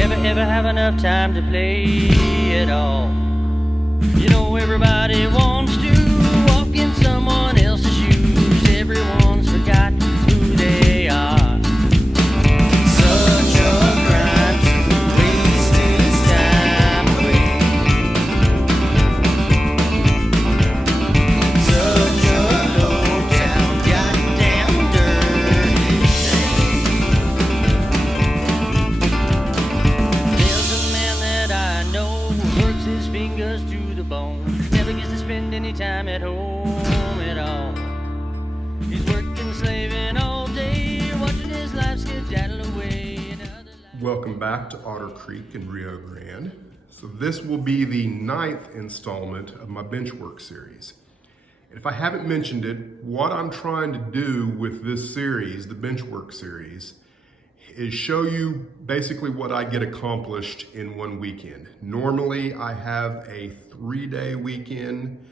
Never ever have enough time to play at all. You know everybody wants to walk in someone else's shoes. Everyone's forgot who they are. Such a crime to waste his time away. Such a low down, goddamn dirty thing. There's a man that I know who works his fingers to the bone. Never gets to spend any time at home at all. He's working, slaving all day, watching his life skedaddle away. Welcome back to Otter Creek in Rio Grande. So this will be the 9th installment of my Benchwork series. And if I haven't mentioned it, what I'm trying to do with this series, the Benchwork series, is show you basically what I get accomplished in one weekend. Normally I have a 3-day weekend,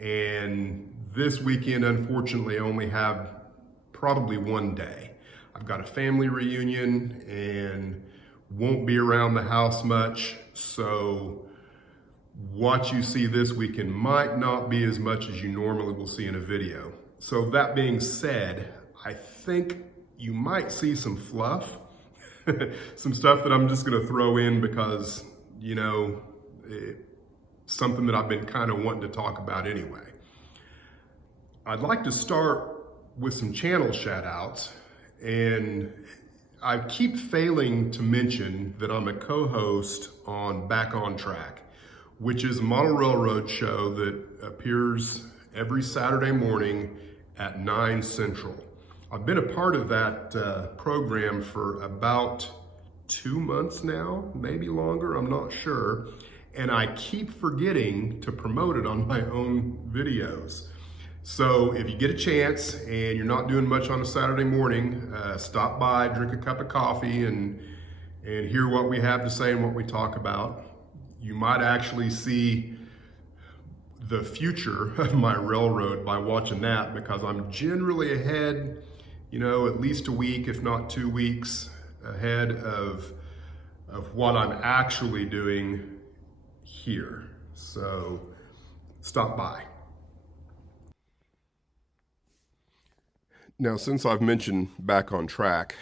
and this weekend, unfortunately, I only have probably 1 day. I've got a family reunion and won't be around the house much, so what you see this weekend might not be as much as you normally will see in a video. So that being said, I think you might see some fluff, some stuff that I'm just gonna throw in because, you know, something that I've been kind of wanting to talk about anyway. I'd like to start with some channel shout outs, and I keep failing to mention that I'm a co-host on Back on Track, which is a model railroad show that appears every Saturday morning at 9 Central. I've been a part of that program for about 2 months now, maybe longer, I'm not sure. And I keep forgetting to promote it on my own videos. So if you get a chance and you're not doing much on a Saturday morning, stop by, drink a cup of coffee and hear what we have to say and what we talk about. You might actually see the future of my railroad by watching that, because I'm generally ahead, you know, at least a week, if not 2 weeks ahead of what I'm actually doing here. So stop by. Now, since I've mentioned Back on Track,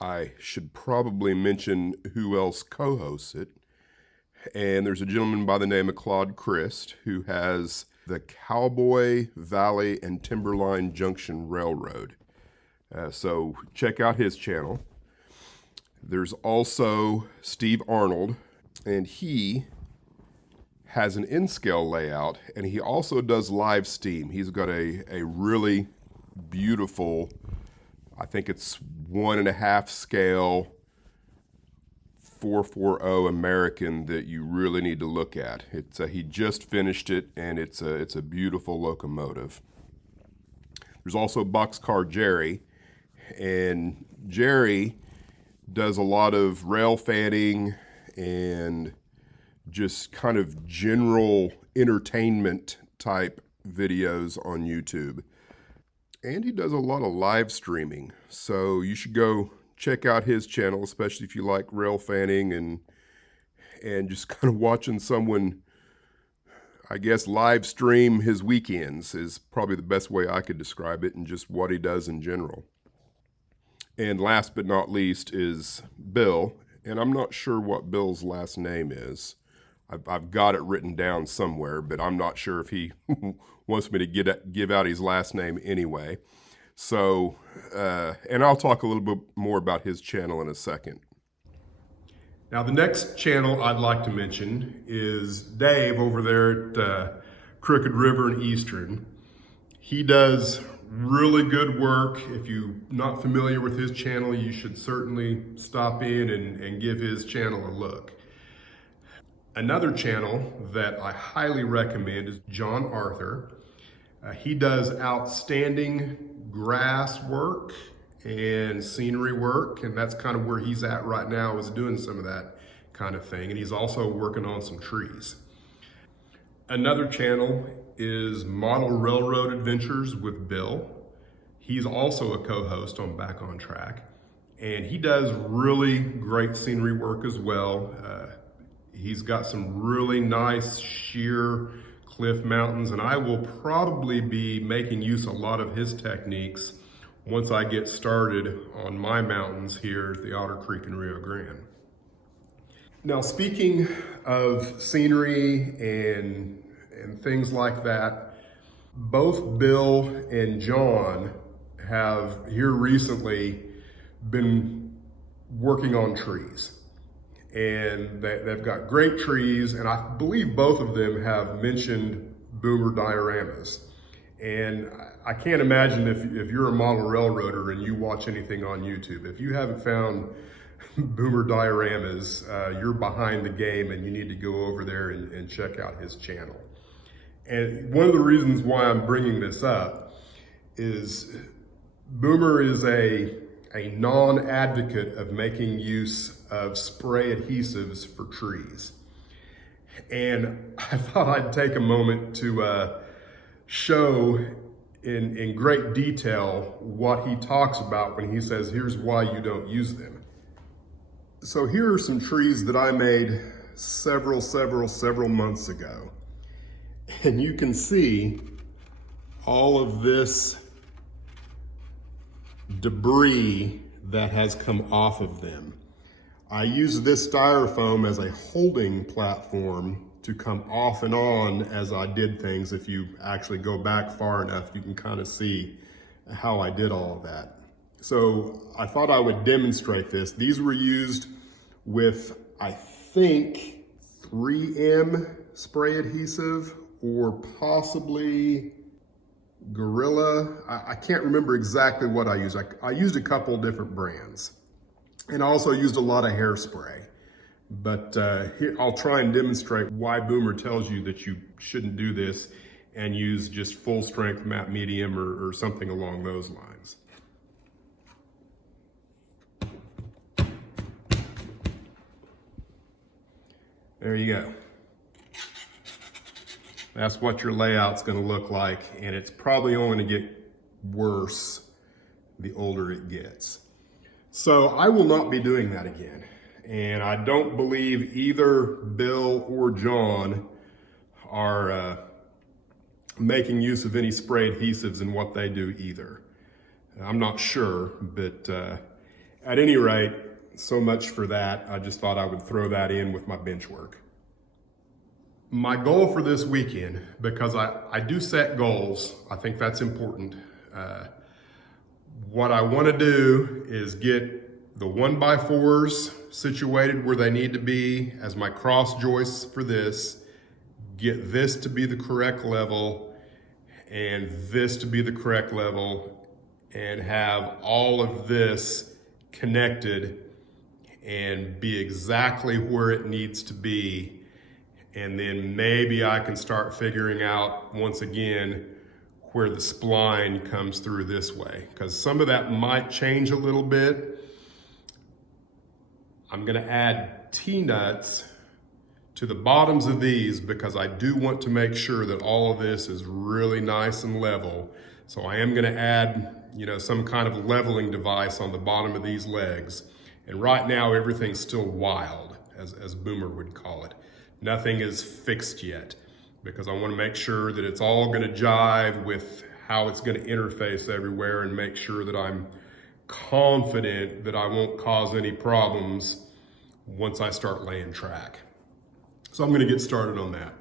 I should probably mention who else co-hosts it. And there's a gentleman by the name of Claude Christ who has the Cowboy Valley and Timberline Junction Railroad. So check out his channel. There's also Steve Arnold, and he has an N-scale layout, and he also does live steam. He's got a really beautiful, I think it's 1.5 scale 440 American that you really need to look at. It's he just finished it, and it's a beautiful locomotive. There's also Boxcar Jerry, and Jerry does a lot of rail fanning and just kind of general entertainment type videos on YouTube. And he does a lot of live streaming. So you should go check out his channel, especially if you like rail fanning and just kind of watching someone, I guess, live stream his weekends is probably the best way I could describe it, and just what he does in general. And last but not least is Bill, and I'm not sure what Bill's last name is. I've got it written down somewhere, but I'm not sure if he wants me to give out his last name anyway. So, and I'll talk a little bit more about his channel in a second. Now, the next channel I'd like to mention is Dave over there at Crooked River and Eastern. He does really good work. If you're not familiar with his channel, you should certainly stop in and give his channel a look. Another channel that I highly recommend is John Arthur. He does outstanding grass work and scenery work, and that's kind of where he's at right now, is doing some of that kind of thing. And he's also working on some trees. Another channel is Model Railroad Adventures with Bill. He's also a co-host on Back on Track. And he does really great scenery work as well. He's got some really nice sheer cliff mountains, and I will probably be making use a lot of his techniques once I get started on my mountains here at the Otter Creek in Rio Grande. Now, speaking of scenery and things like that, both Bill and John have here recently been working on trees. And they've got great trees, and I believe both of them have mentioned boomer dioramas. And I can't imagine if you're a model railroader and you watch anything on YouTube, if you haven't found boomer dioramas, you're behind the game, and you need to go over there and check out his channel. And one of the reasons why I'm bringing this up is Boomer is a non-advocate of making use of spray adhesives for trees. And I thought I'd take a moment to show in great detail what he talks about when he says, here's why you don't use them. So here are some trees that I made several months ago. And you can see all of this debris that has come off of them. I use this styrofoam as a holding platform to come off and on as I did things. If you actually go back far enough, you can kind of see how I did all of that. So I thought I would demonstrate this. These were used with, I think, 3M spray adhesive or possibly Gorilla. I can't remember exactly what I used. I used a couple different brands, and I also used a lot of hairspray. But here, I'll try and demonstrate why Boomer tells you that you shouldn't do this and use just full strength matte medium or something along those lines. There you go. That's what your layout's gonna look like, and it's probably only gonna get worse the older it gets. So I will not be doing that again. And I don't believe either Bill or John are making use of any spray adhesives in what they do either. I'm not sure, but at any rate, so much for that. I just thought I would throw that in with my bench work. My goal for this weekend, because I do set goals, I think that's important. What I want to do is get the 1x4s situated where they need to be as my cross joists for this, get this to be the correct level, and this to be the correct level, and have all of this connected and be exactly where it needs to be. And then maybe I can start figuring out, once again, where the spline comes through this way, because some of that might change a little bit. I'm gonna add T-nuts to the bottoms of these because I do want to make sure that all of this is really nice and level. So I am gonna add, some kind of leveling device on the bottom of these legs. And right now, everything's still wild, as Boomer would call it. Nothing is fixed yet because I want to make sure that it's all going to jive with how it's going to interface everywhere and make sure that I'm confident that I won't cause any problems once I start laying track. So I'm going to get started on that.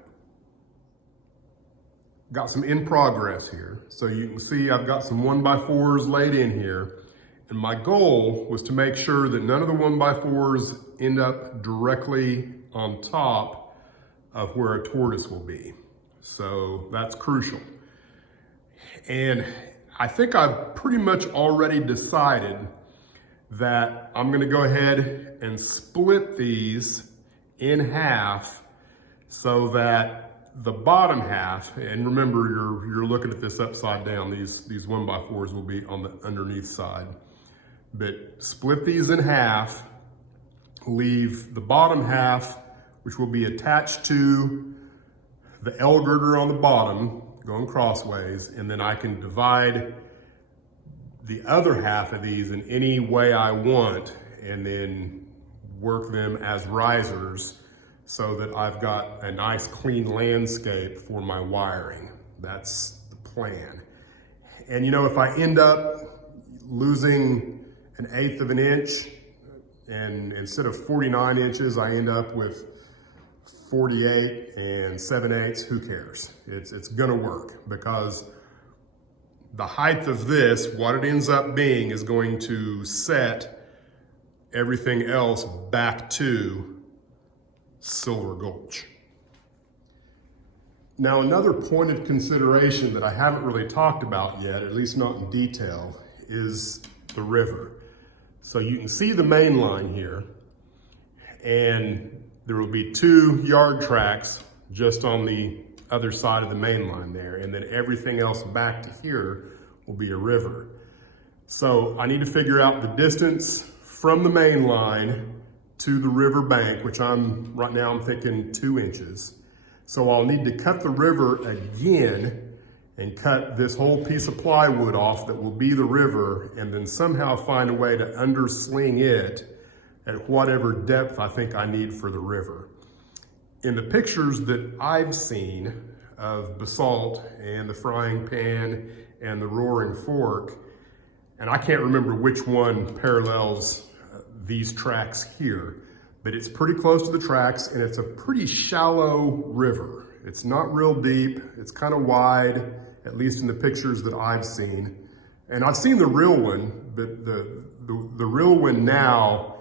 Got some in progress here. So you can see I've got some 1x4s laid in here. And my goal was to make sure that none of the 1x4s end up directly on top of where a tortoise will be. So that's crucial. And I think I've pretty much already decided that I'm gonna go ahead and split these in half so that the bottom half, and remember you're looking at this upside down, these 1x4s will be on the underneath side, but split these in half, leave the bottom half, which will be attached to the L girder on the bottom, going crossways, and then I can divide the other half of these in any way I want and then work them as risers so that I've got a nice clean landscape for my wiring. That's the plan. And you know, if I end up losing 1/8 of an inch, and instead of 49 inches, I end up with 48 and 7/8, who cares? It's gonna work, because the height of this, what it ends up being, is going to set everything else back to Silver Gulch. Now, another point of consideration that I haven't really talked about yet, at least not in detail, is the river. So you can see the main line here, and there will be 2 yard tracks just on the other side of the main line there, and then everything else back to here will be a river. So I need to figure out the distance from the main line to the river bank, which right now I'm thinking 2 inches. So I'll need to cut the river again and cut this whole piece of plywood off that will be the river, and then somehow find a way to undersling it at whatever depth I think I need for the river. In the pictures that I've seen of basalt and the frying pan and the roaring fork, and I can't remember which one parallels these tracks here, but it's pretty close to the tracks, and it's a pretty shallow river. It's not real deep, it's kind of wide, at least in the pictures that I've seen. And I've seen the real one, but the real one now,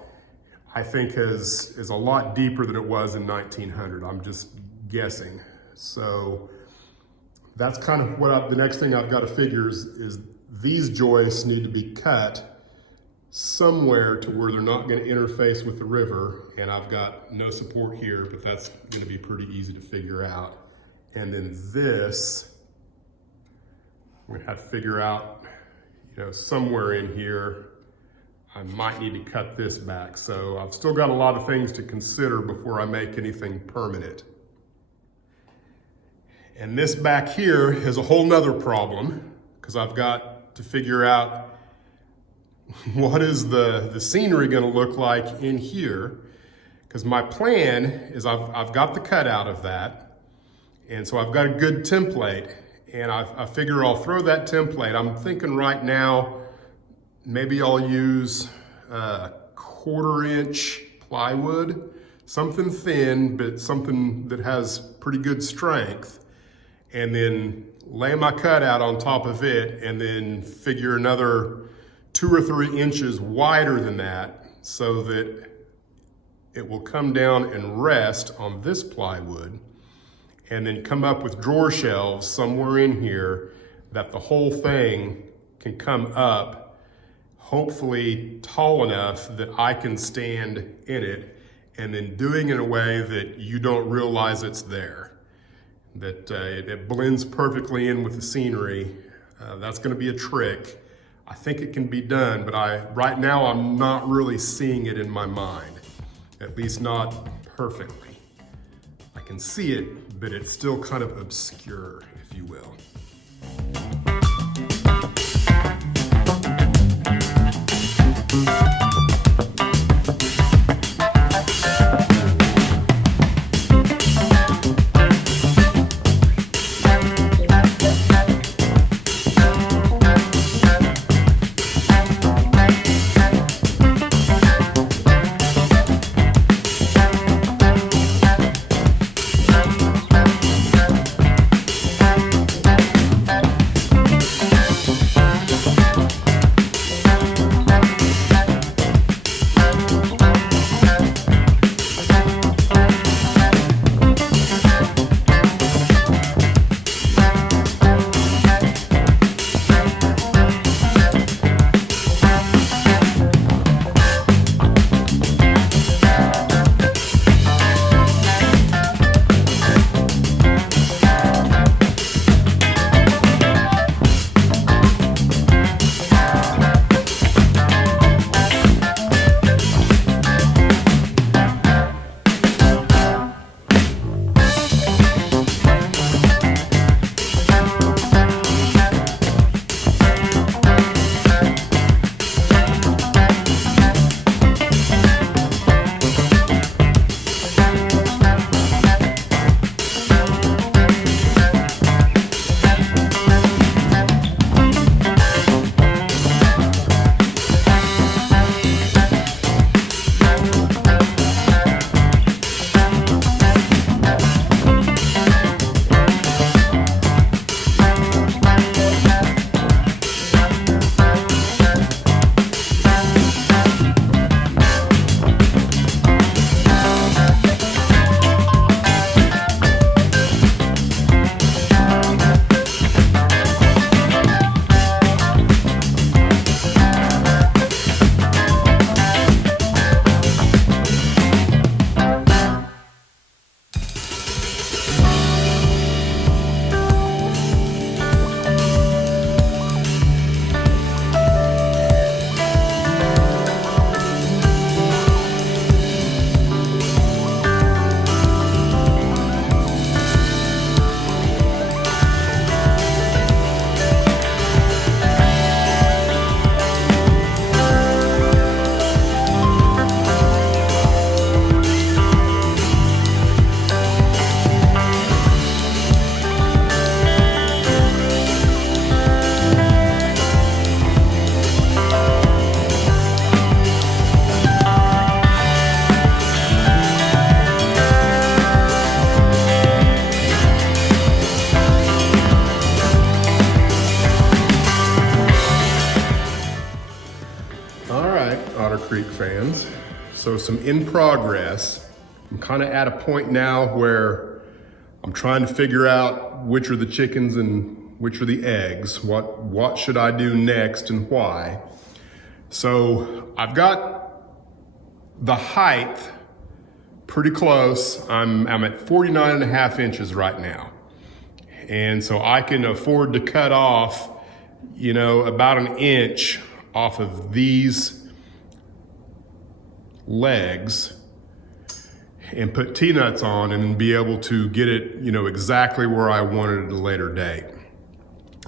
I think is a lot deeper than it was in 1900. I'm just guessing. So that's kind of what the next thing I've got to figure is these joists need to be cut somewhere to where they're not going to interface with the river, and I've got no support here, but that's going to be pretty easy to figure out. And then this, we have to figure out, you know, somewhere in here, I might need to cut this back. So I've still got a lot of things to consider before I make anything permanent. And this back here is a whole nother problem, because I've got to figure out what is the scenery going to look like in here, because my plan is I've got the cutout of that, and so I've got a good template, and I figure I'll throw that template. I'm thinking right now maybe I'll use 1/4 inch plywood, something thin but something that has pretty good strength, and then lay my cutout on top of it, and then figure another 2 or 3 inches wider than that, so that it will come down and rest on this plywood, and then come up with drawer shelves somewhere in here that the whole thing can come up, hopefully tall enough that I can stand in it, and then doing it in a way that you don't realize it's there, that it blends perfectly in with the scenery. That's going to be a trick. I think it can be done, but right now I'm not really seeing it in my mind, at least not perfectly. I can see it, but it's still kind of obscure, if you will. So some in progress. I'm kind of at a point now where I'm trying to figure out which are the chickens and which are the eggs. What should I do next and why? So I've got the height pretty close. I'm at 49.5 inches right now. And so I can afford to cut off, you know, about an inch off of these legs and put T-nuts on and be able to get it, you know, exactly where I want it at a later date.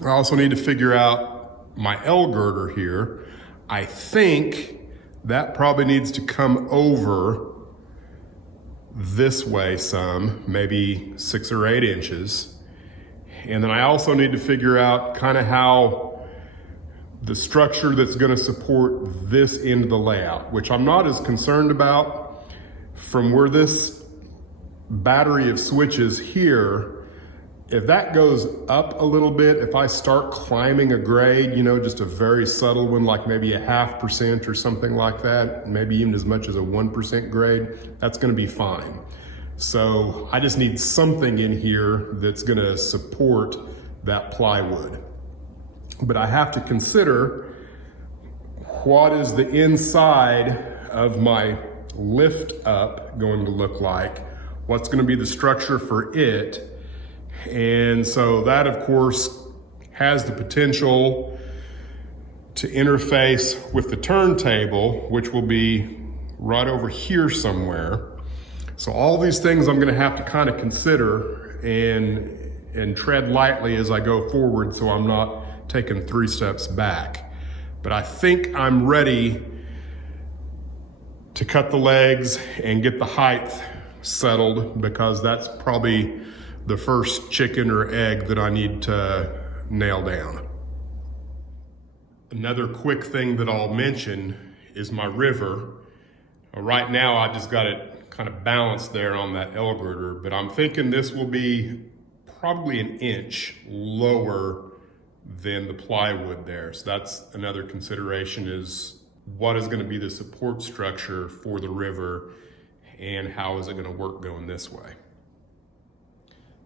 I also need to figure out my L girder here. I think that probably needs to come over this way some, maybe 6 or 8 inches. And then I also need to figure out kind of how the structure that's going to support this end of the layout, which I'm not as concerned about. From where this battery of switches here, if that goes up a little bit, if I start climbing a grade, you know, just a very subtle one, like maybe a 0.5% or something like that, maybe even as much as a 1% grade, that's going to be fine. So I just need something in here that's going to support that plywood. But I have to consider what is the inside of my lift up going to look like, what's going to be the structure for it. And so that, of course, has the potential to interface with the turntable, which will be right over here somewhere. So all these things I'm going to have to kind of consider and tread lightly as I go forward, so I'm not taking 3 steps back. But I think I'm ready to cut the legs and get the height settled, because that's probably the first chicken or egg that I need to nail down. Another quick thing that I'll mention is my river. Right now I just got it kind of balanced there on that L girder, but I'm thinking this will be probably an inch lower than the plywood there. So that's another consideration, is what is going to be the support structure for the river and how is it going to work going this way.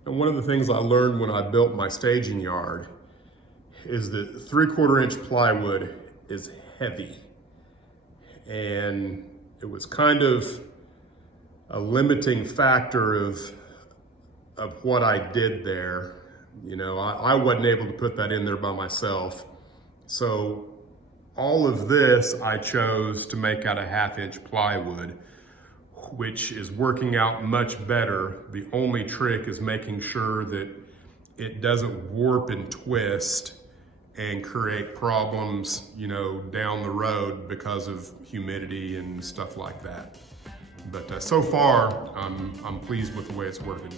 And one of the things I learned when I built my staging yard is that 3/4 inch plywood is heavy. And it was kind of a limiting factor of what I did there. You know, I wasn't able to put that in there by myself. So all of this I chose to make out of 1/2 inch plywood, which is working out much better. The only trick is making sure that it doesn't warp and twist and create problems, you know, down the road because of humidity and stuff like that. But so far, I'm pleased with the way it's working.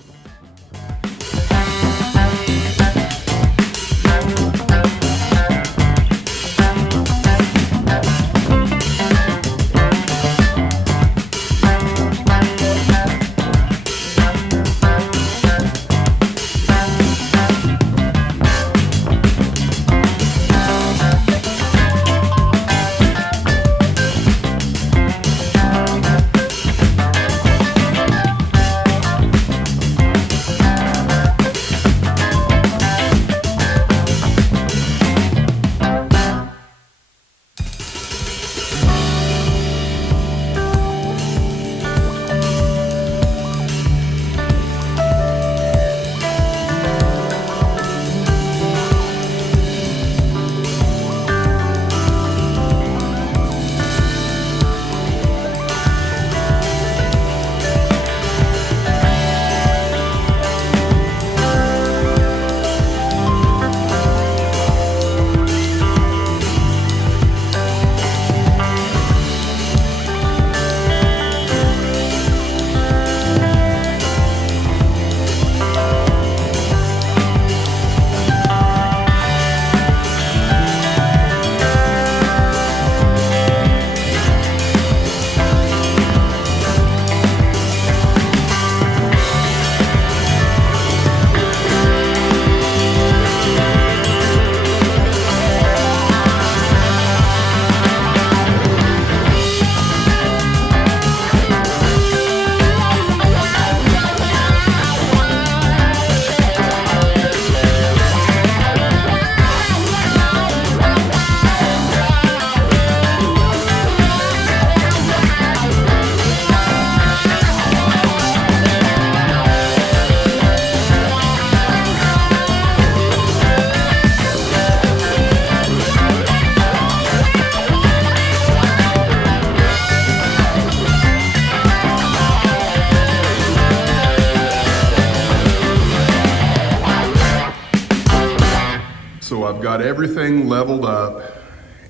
got everything leveled up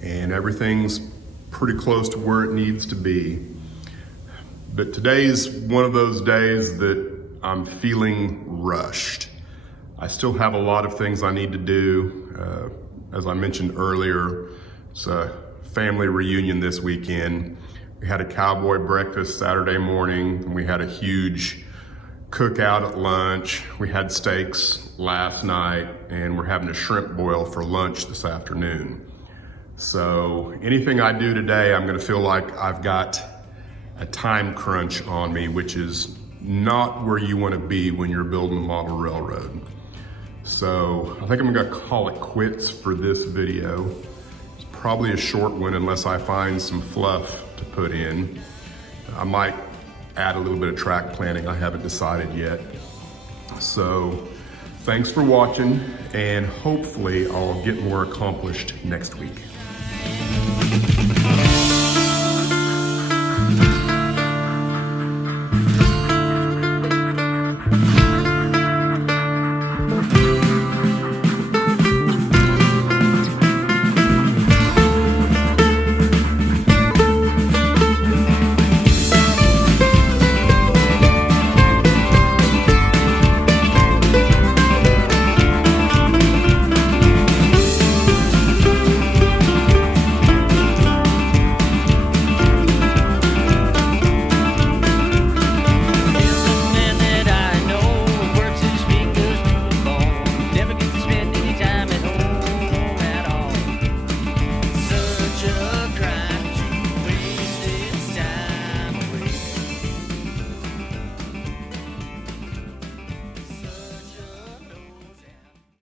and everything's pretty close to where it needs to be. But today's one of those days that I'm feeling rushed. I still have a lot of things I need to do. As I mentioned earlier, it's a family reunion this weekend. We had a cowboy breakfast Saturday morning, and we had a huge cookout at lunch. We had steaks last night, and we're having a shrimp boil for lunch this afternoon. So anything I do today, I'm gonna feel like I've got a time crunch on me, which is not where you wanna be when you're building a model railroad. So I think I'm gonna call it quits for this video. It's probably a short one unless I find some fluff to put in. I might add a little bit of track planning, I haven't decided yet. So thanks for watching, and hopefully I'll get more accomplished next week.